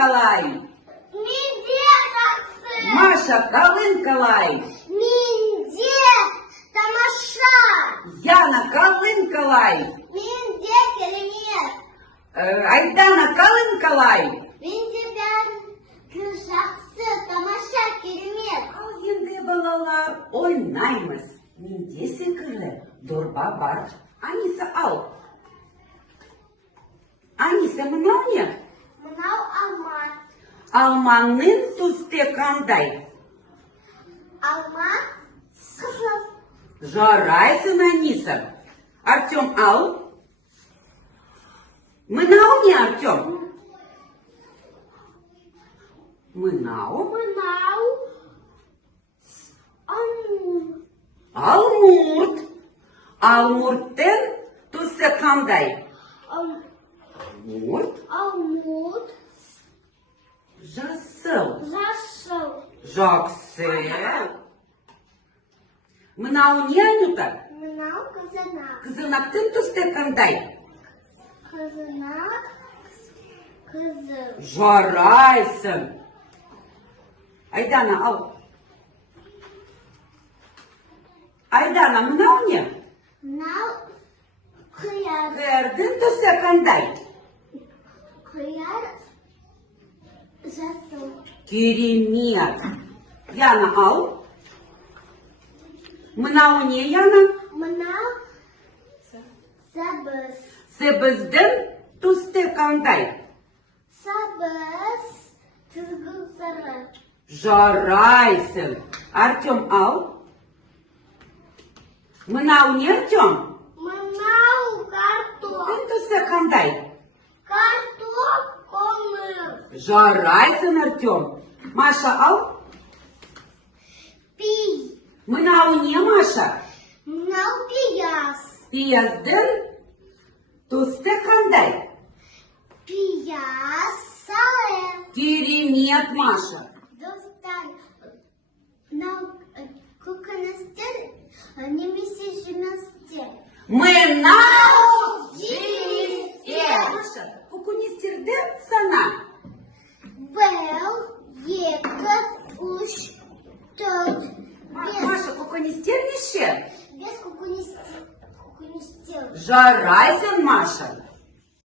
Калинкалай. Маша, Калинкалай. Яна, Калинкалай. Айдана, Калинкалай. Ал енді балалар ойнаймыз. Менде секілі дорба бар. Аниса ал. Аниса, мынау не? Мынау алма. Алманың түсте қандай? Алма қызыл. Жарайсың, Аниса. Артем, ал. Мынау не, Артем? Мынау? Мынау алмурт. Алмурт. Алмурттың түсі қандай? Алмурт. Алмурт. Жасыл. Жасыл. Жақсы. Мынау не, Анюта? Мынау қызанақ. Қызанақтың түсі қандай? Қызанақ қызыл. Жарайсың. Айдана, ал. Айдана, мынау не? Мынау қияр. Қиярдың түсі қандай? Қияр жасыл. Керемет. Яна, ал. Мынау не, Яна? Мынау сәбіз. Сәбіздің түсі қандай? Сәбіз қызғылт сары. Жарайсың. Артем, ал. Мынау не, Артем? Мынау картоп. Түсі қандай? Картоп қоңыр. Жарайсың, Артем. Маша, ал. Пи. Мынау не, Маша? Мынау пияз. Пияздың түсі қандай? Пияз сары. Керемет, Маша. Достар, мынау көкөністер немесе жемістер. Мынау жемістер. Маша, көкөністерді сана. 1, 2, 3, 4, 5. Маша, көкөністер неше? Без көкөністер. Жарайсың, Маша.